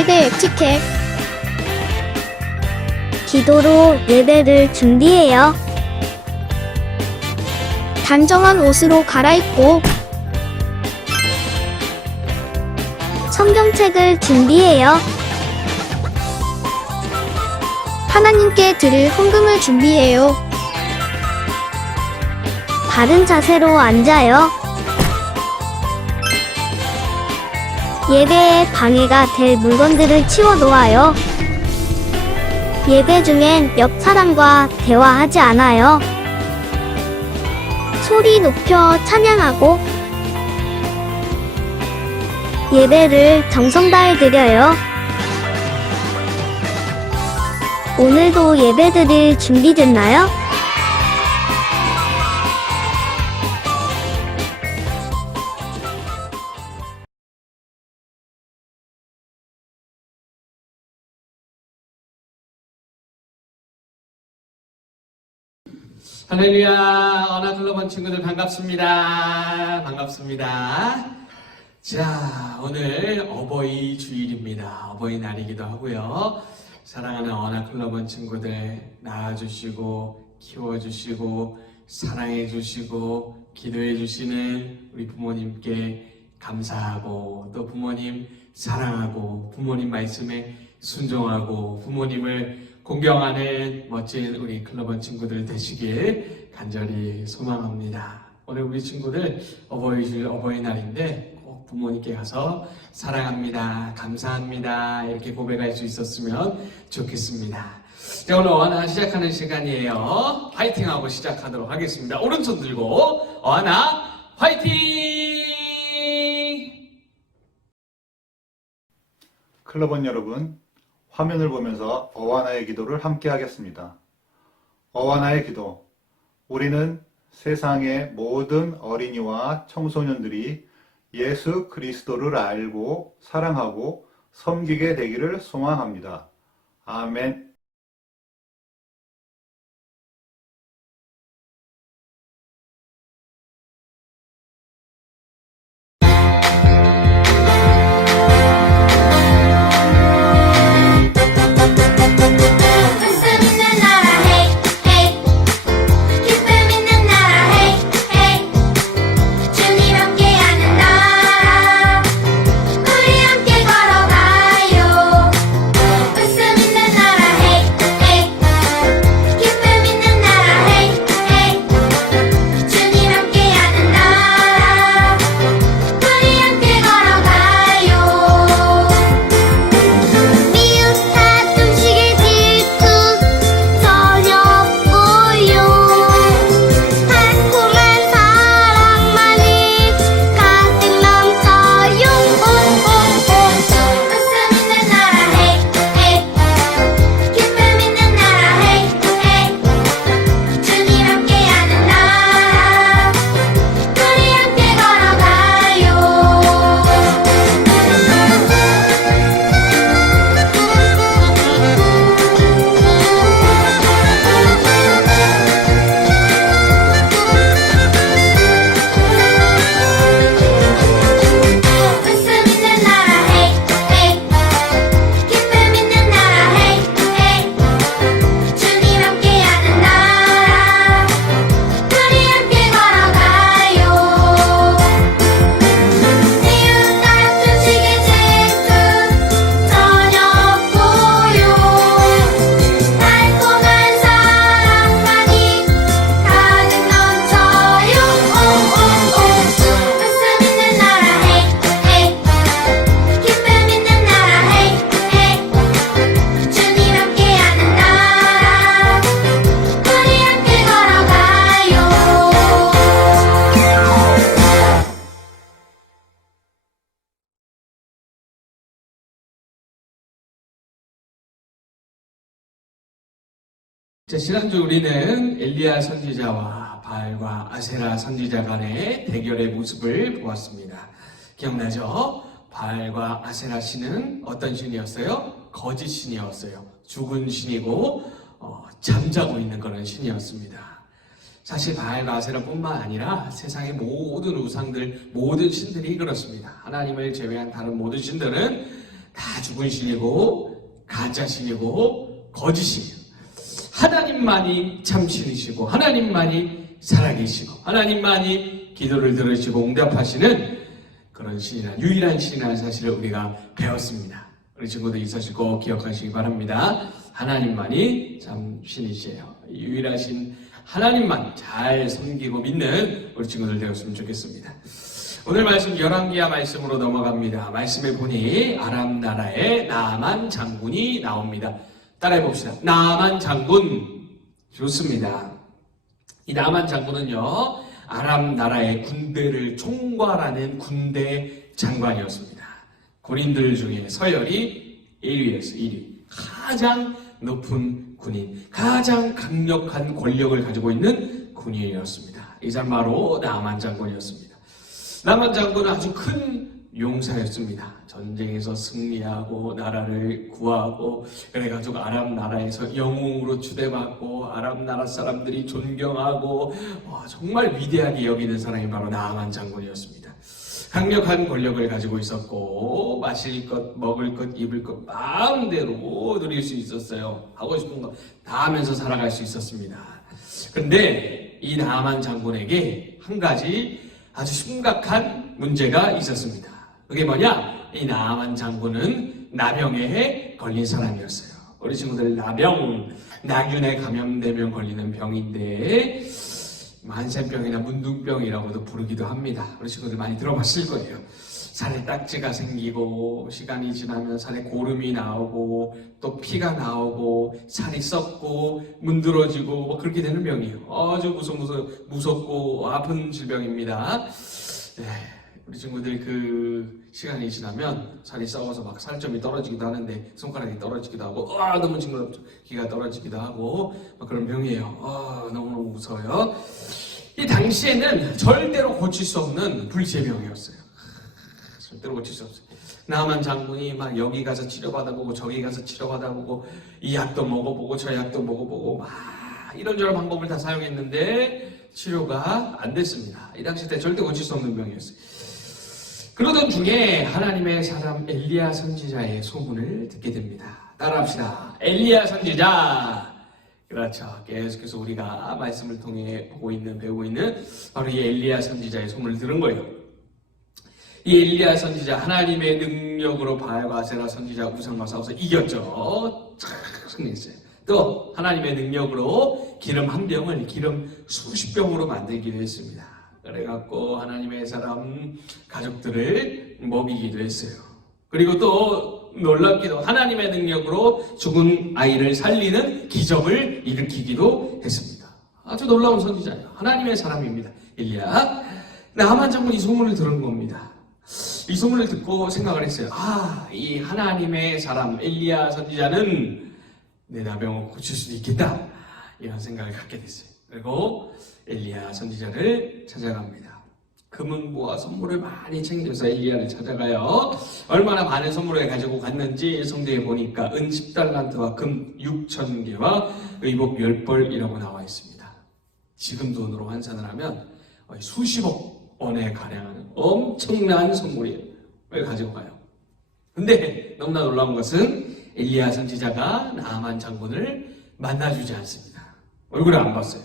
예배 에티켓. 기도로 예배를 준비해요. 단정한 옷으로 갈아입고 성경책을 준비해요. 하나님께 드릴 헌금을 준비해요. 바른 자세로 앉아요. 예배에 방해가 될 물건들을 치워놓아요. 예배 중엔 옆 사람과 대화하지 않아요. 소리 높여 찬양하고 예배를 정성 다해 드려요. 오늘도 예배 드릴 준비됐나요? 할렐루야, 언어글로벌 친구들 반갑습니다. 반갑습니다. 자, 오늘 어버이 주일입니다. 어버이날이기도 하고요. 사랑하는 언어글로벌 친구들 낳아주시고 키워주시고 사랑해주시고 기도해주시는 우리 부모님께 감사하고 또 부모님 사랑하고 부모님 말씀에 순종하고 부모님을 공경하는 멋진 우리 클로버 친구들 되시길 간절히 소망합니다. 오늘 우리 친구들 어버이주일 어버이날인데 꼭 부모님께 가서 사랑합니다, 감사합니다 이렇게 고백할 수 있었으면 좋겠습니다. 자, 오늘 어하나 시작하는 시간이에요. 파이팅하고 시작하도록 하겠습니다. 오른손 들고 어하나 파이팅! 클로버 여러분, 화면을 보면서 어와나의 기도를 함께 하겠습니다. 어와나의 기도. 우리는 세상의 모든 어린이와 청소년들이 예수 그리스도를 알고 사랑하고 섬기게 되기를 소망합니다. 아멘. 자, 지난주 우리는 엘리야 선지자와 바알과 아세라 선지자 간의 대결의 모습을 보았습니다. 기억나죠? 바알과 아세라 신은 어떤 신이었어요? 거짓 신이었어요. 죽은 신이고 잠자고 있는 그런 신이었습니다. 사실 바알과 아세라뿐만 아니라 세상의 모든 우상들, 모든 신들이 그렇습니다. 하나님을 제외한 다른 모든 신들은 다 다 죽은 신이고 가짜 신이고 거짓이에요. 하나님만이 참 신이시고 하나님만이 살아계시고 하나님만이 기도를 들으시고 응답하시는 그런 신이라 유일한 신이라는 사실을 우리가 배웠습니다. 우리 친구들 이 사실 꼭 기억하시기 바랍니다. 하나님만이 참 신이시에요. 유일하신 하나님만 잘 섬기고 믿는 우리 친구들 되었으면 좋겠습니다. 오늘 말씀 열왕기하 말씀으로 넘어갑니다. 말씀에 보니 아람 나라의 나아만 장군이 나옵니다. 따라해 봅시다. 나아만 장군. 좋습니다. 이 나아만 장군은요, 아람 나라의 군대를 총괄하는 군대 장관이었습니다. 군인들 중에 서열이 1위였어요. 1위. 가장 높은 군인, 가장 강력한 권력을 가지고 있는 군인이었습니다. 이 사람 바로 나아만 장군이었습니다. 나아만 장군은 아주 큰 용사였습니다. 전쟁에서 승리하고 나라를 구하고 그래가지고 아람 나라에서 영웅으로 추대받고 아람 나라 사람들이 존경하고 정말 위대하게 여기는 사람이 바로 나아만 장군이었습니다. 강력한 권력을 가지고 있었고 마실 것, 먹을 것, 입을 것 마음대로 누릴 수 있었어요. 하고 싶은 거 다 하면서 살아갈 수 있었습니다. 그런데 이 나아만 장군에게 한 가지 아주 심각한 문제가 있었습니다. 그게 뭐냐? 이 나아만 장군은 나병에 걸린 사람이었어요. 우리 친구들 나균에 감염되면 걸리는 병인데 만센병이나 문둥병이라고도 부르기도 합니다. 우리 친구들 많이 들어봤을 거예요. 살에 딱지가 생기고 시간이 지나면 살에 고름이 나오고 또 피가 나오고 살이 썩고 문드러지고 그렇게 되는 병이에요. 아주 무섭고 아픈 질병입니다. 네, 우리 친구들 그 시간이 지나면 살이 썩어서 막 살점이 떨어지기도 하는데 손가락이 떨어지기도 하고 너무 징그럽기가 떨어지기도 하고 막 그런 병이에요. 너무너무 무서워요. 이 당시에는 절대로 고칠 수 없는 불치병이었어요. 절대로 고칠 수 없어요. 나아만 장군이 막 여기 가서 치료받아보고 저기 가서 치료받아보고 이 약도 먹어보고 저 약도 먹어보고 막 이런저런 방법을 다 사용했는데 치료가 안 됐습니다. 이 당시 때 절대 고칠 수 없는 병이었어요. 그러던 중에 하나님의 사람 엘리야 선지자의 소문을 듣게 됩니다. 따라합시다. 엘리야 선지자. 그렇죠. 계속해서 우리가 말씀을 통해 배우고 있는 바로 이 엘리야 선지자의 소문을 들은 거예요. 이 엘리야 선지자 하나님의 능력으로 바알과 아세라 선지자 우상과 싸워서 이겼죠. 승리했어요. 또 하나님의 능력으로 기름 한 병을 기름 수십 병으로 만들기도 했습니다. 그래갖고 하나님의 사람 가족들을 먹이기도 했어요. 그리고 또 놀랍게도 하나님의 능력으로 죽은 아이를 살리는 기적을 일으키기도 했습니다. 아주 놀라운 선지자예요. 하나님의 사람입니다. 엘리야. 나아만 장군이 이 소문을 들은 겁니다. 이 소문을 듣고 생각을 했어요. 이 하나님의 사람 엘리야 선지자는 내 나병을 고칠 수도 있겠다. 이런 생각을 갖게 됐어요. 그리고 엘리야 선지자를 찾아갑니다. 금은보와 선물을 많이 챙겨서 엘리야를 찾아가요. 얼마나 많은 선물을 가지고 갔는지 성경에 보니까 은 10달란트와 금 6,000개와 의복 10벌이라고 나와 있습니다. 지금 돈으로 환산을 하면 수십억 원에 가량하는 엄청난 선물을 가지고 가요. 근데 너무나 놀라운 것은 엘리야 선지자가 나아만 장군을 만나주지 않습니다. 얼굴을 안 봤어요.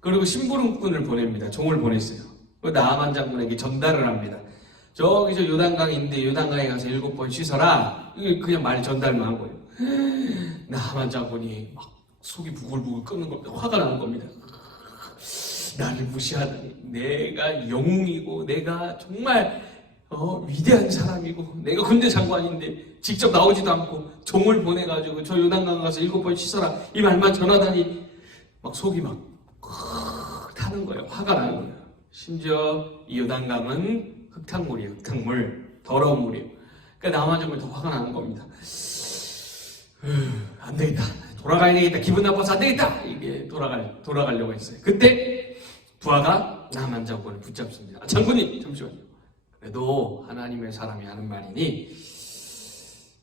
그리고 심부름꾼을 보냅니다. 종을 보냈어요. 나아만 장군에게 전달을 합니다. 저기 저 요단강이 있는데 요단강에 가서 7번 씻어라. 그냥 말 전달만 한 거예요. 나아만 장군이 막 속이 부글부글 끓는 겁니다. 화가 나는 겁니다. 나를 무시하다니, 내가 영웅이고 내가 정말 위대한 사람이고 내가 군대 장관인데 직접 나오지도 않고 종을 보내가지고 저 요단강 가서 7번 씻어라 이 말만 전하다니 막 속이 막 타는 거예요. 화가 나는 거예요. 심지어 이 요단강은 흙탕물이에요. 흙탕물, 더러운 물이에요. 그러니까 나아만 장군이 더 화가 나는 겁니다. 안 되겠다, 돌아가야 되겠다, 기분 나빠서 안 되겠다, 이게 돌아가려고 했어요. 그때 부하가 나아만 장군을 붙잡습니다. 장군님 잠시만요. 그래도 하나님의 사람이 하는 말이니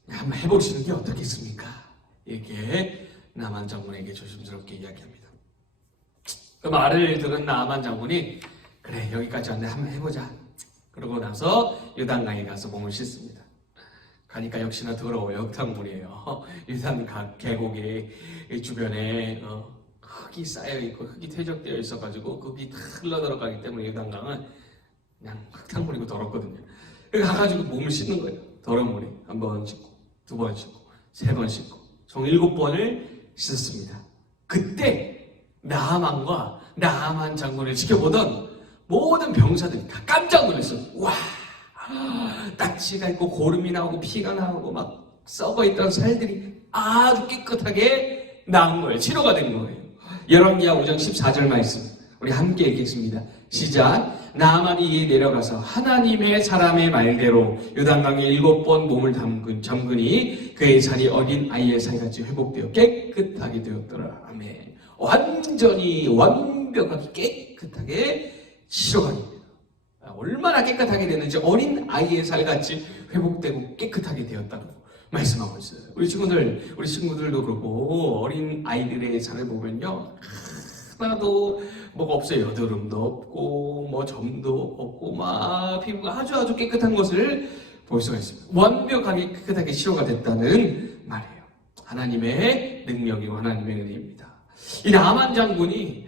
한번 해보시는 게 어떻겠습니까? 이렇게 나아만 장군에게 조심스럽게 이야기합니다. 그 말을 들은 나아만 장군이 그래 여기까지 왔네 한번 해보자. 그러고 나서 요단강에 가서 몸을 씻습니다. 가니까 역시나 더러워요. 흙탕물이에요. 유산 계곡의 주변에 흙이 쌓여있고 흙이 퇴적되어 있어가지고 흙이 다 흘러들어가기 때문에 요단강은 그냥 흙탕물이고 더럽거든요. 그래서 가가지고 몸을 씻는 거예요. 더러운 물에 한 번 씻고, 두 번 씻고, 세 번 씻고, 총 7번을 씻었습니다. 그때 나아만 장군을 지켜보던 모든 병사들이 다 깜짝 놀랐어요. 와, 딱지가 있고 고름이 나오고 피가 나오고 막 썩어있던 살들이 아주 깨끗하게 나은 거예요. 치료가 된 거예요. 열왕기하 5장 14절 말씀 우리 함께 읽겠습니다. 시작. 나아만이 내려가서 하나님의 사람의 말대로 요단강에 7번 몸을 잠그니 그의 살이 어린 아이의 살같이 회복되어 깨끗하게 되었더라. 아멘. 완전히 완벽하게 깨끗하게 치료가 됩니다. 얼마나 깨끗하게 되는지 어린 아이의 살같이 회복되고 깨끗하게 되었다고 말씀하고 있어요. 우리 친구들도 그렇고 어린 아이들의 살을 보면요 하나도 뭐가 없어요. 여드름도 없고 뭐 점도 없고 막 피부가 아주 깨끗한 것을 볼 수가 있습니다. 완벽하게 깨끗하게 치료가 됐다는 말이에요. 하나님의 능력이고 하나님의 은혜입니다. 이 나만 장군이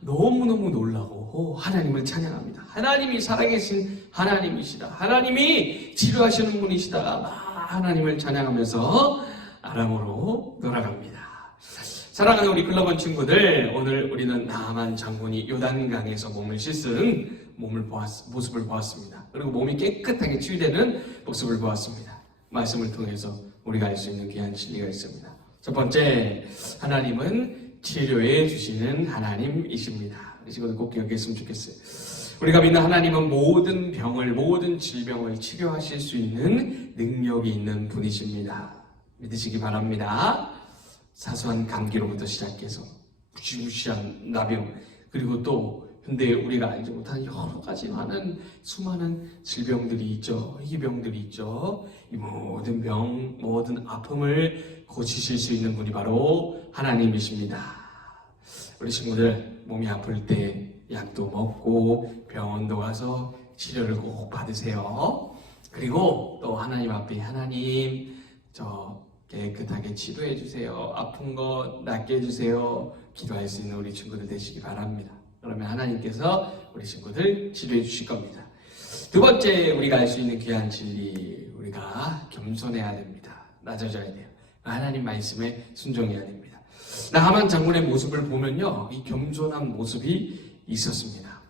너무너무 놀라고 하나님을 찬양합니다. 하나님이 살아계신 하나님이시다. 하나님이 치료하시는 분이시다가 하나님을 찬양하면서 아람으로 돌아갑니다. 사랑하는 우리 글로벌 친구들, 오늘 우리는 나만 장군이 요단강에서 몸을 씻은 모습을 보았습니다. 그리고 몸이 깨끗하게 치유되는 모습을 보았습니다. 말씀을 통해서 우리가 알 수 있는 귀한 진리가 있습니다. 첫 번째, 하나님은 치료해 주시는 하나님이십니다. 이 친구들 꼭 기억했으면 좋겠어요. 우리가 믿는 하나님은 모든 질병을 치료하실 수 있는 능력이 있는 분이십니다. 믿으시기 바랍니다. 사소한 감기로부터 시작해서 무시무시한 나병, 그리고 또 현대에 우리가 알지 못한 여러 가지 많은 수많은 질병들이 있죠. 희병들이 있죠. 이 모든 아픔을 고치실 수 있는 분이 바로 하나님이십니다. 우리 친구들 몸이 아플 때 약도 먹고 병원도 가서 치료를 꼭 받으세요. 그리고 또 하나님 앞에 하나님 저 깨끗하게 치료해 주세요. 아픈 거 낫게 해주세요. 기도할 수 있는 우리 친구들 되시기 바랍니다. 그러면 하나님께서 우리 친구들 치료해 주실 겁니다. 두 번째 우리가 알 수 있는 귀한 진리, 우리가 겸손해야 됩니다. 낮아져야 돼요. 하나님 말씀에 순종해야 됩니다. 나하만 장군의 모습을 보면요, 이 겸손한 모습이 있었습니다.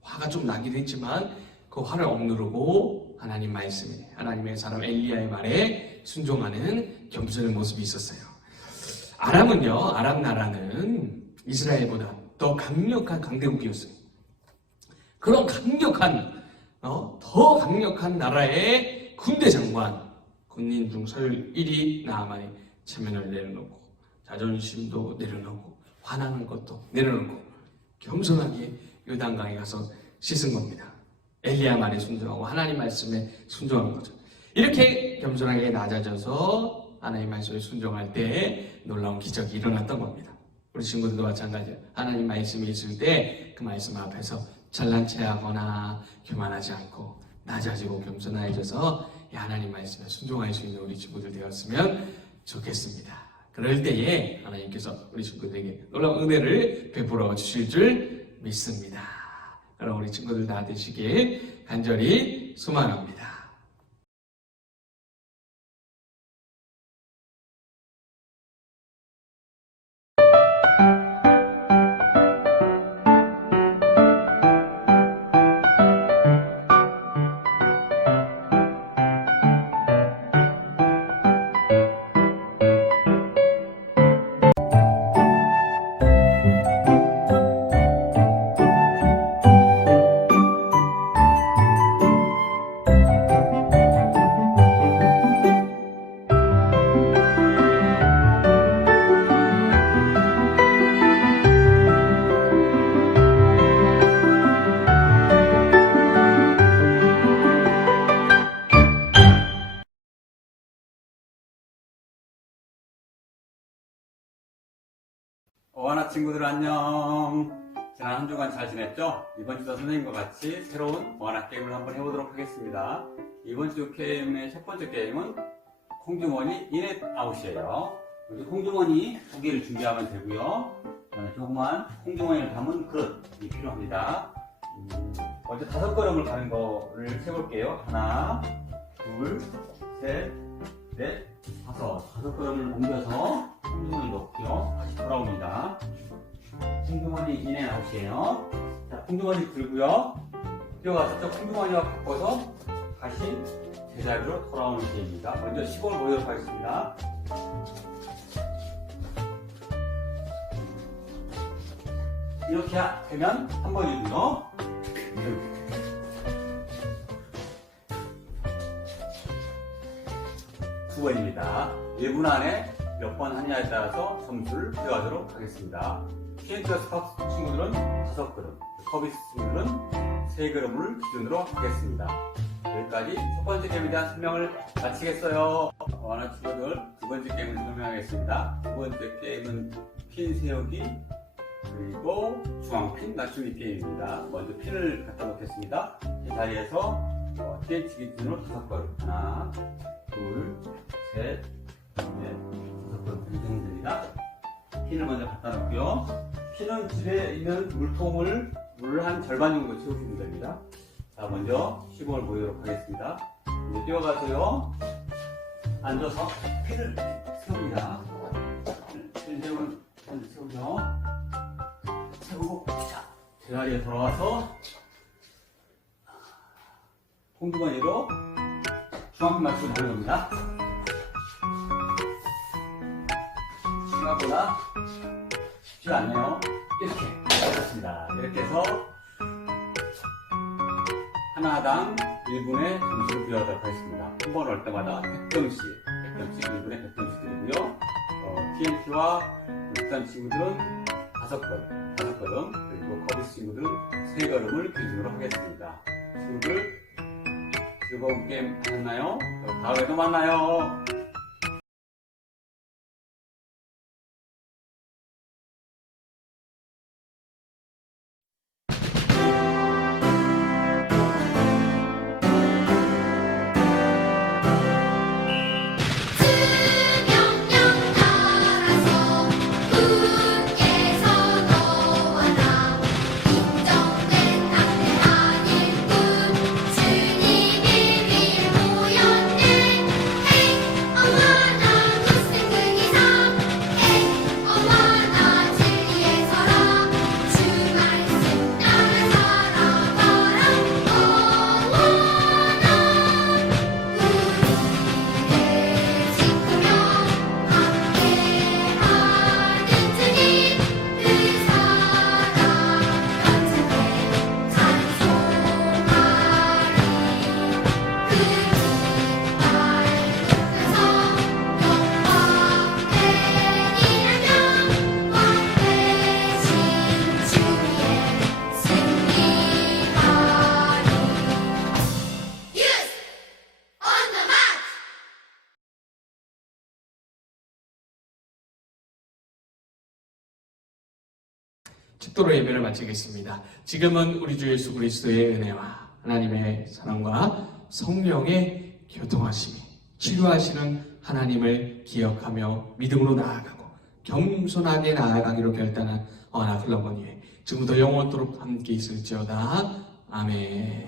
화가 좀 나기도 했지만 그 화를 억누르고 하나님 말씀에, 하나님의 사람 엘리야의 말에 순종하는 겸손의 모습이 있었어요. 아람 나라는 이스라엘보다 더 강력한 강대국이었어요. 그런 더 강력한 나라의 군대 장관, 군인 중 서열 1위 나아만의 체면을 내려놓고 자존심도 내려놓고 화나는 것도 내려놓고 겸손하게 요단강에 가서 씻은 겁니다. 엘리야 말에 순종하고 하나님 말씀에 순종한 거죠. 이렇게 겸손하게 낮아져서 하나님 말씀에 순종할 때 놀라운 기적이 일어났던 겁니다. 우리 친구들도 마찬가지예요. 하나님 말씀이 있을 때 그 말씀 앞에서 잘난 체하거나 교만하지 않고 낮아지고 겸손해져서 하나님 말씀에 순종할 수 있는 우리 친구들 되었으면 좋겠습니다. 그럴 때에 하나님께서 우리 친구들에게 놀라운 은혜를 베풀어 주실 줄 믿습니다. 그럼 우리 친구들 다 되시길 간절히 소망합니다. 어와나 친구들 안녕. 지난 한 주간 잘 지냈죠? 이번 주도 선생님과 같이 새로운 어와나 게임을 한번 해보도록 하겠습니다. 이번 주 게임의 첫 번째 게임은 콩주머니 인앤 아웃이에요. 먼저 콩주머니 2개를 준비하면 되고요. 그다음에 조그만 콩주머니를 담은 그릇이 필요합니다. 먼저 5걸음을 가는 거를 세볼게요. 하나, 둘, 셋, 넷, 5걸음을 옮겨서 콩주머니 넣고요. 다시 돌아옵니다. 콩주머니 인앤 아웃이에요. 자, 콩주머니 들고요. 뛰어가서 저 콩주머니와 바꿔서 다시 제자리로 돌아오는 게임입니다. 먼저 시골 보도록 하겠습니다. 이렇게 되면 한 번이고요. 두 번입니다. 1분 안에 몇 번 하냐에 따라서 점수를 부여하도록 하겠습니다. TNT 스파크 친구들은 5걸음, 커비스 친구들은 3걸음을 기준으로 하겠습니다. 여기까지 첫 번째 게임에 대한 설명을 마치겠어요. 어와나 친구들, 두 번째 게임을 설명하겠습니다. 두 번째 게임은 핀 세우기, 그리고 중앙핀 낮추기 게임입니다. 먼저 핀을 갖다 놓겠습니다. 이 자리에서 TNT 기준으로 5걸음. 하나, 둘, 셋, 넷, 5걸음 정도입니다. 핀을 먼저 갖다 놓고요. 핀은 집에 있는 물통을 물 한 절반 정도 채우시면 됩니다. 자, 먼저 시공을 보이도록 하겠습니다. 이제 뛰어가서요. 앉아서 핀을 세웁니다. 핀 세우죠. 세우고, 자, 제자리에 돌아와서 콩주머니로 중앙핀 맞추고 나는 겁니다. 생각보다 쉽지 않네요. 이렇게 해봤습니다. 이렇게 해서 하나당 1분의 점수를 부여하도록 하겠습니다. 한 번 올 때마다 100점씩 1분에 100점씩 드리고요. TNT와 울산 친구들은 5걸음, 그리고 커비스 친구들은 3걸음을 기준으로 하겠습니다. 친구들 즐거운 게임 하셨나요? 다음에도 만나요. 축도로 예배를 마치겠습니다. 지금은 우리 주 예수 그리스도의 은혜와 하나님의 사랑과 성령의 교통하심이 치료하시는 하나님을 기억하며 믿음으로 나아가고 겸손하게 나아가기로 결단한 어나 클러버니에 지금부터 영원토록 함께 있을지어다. 아멘.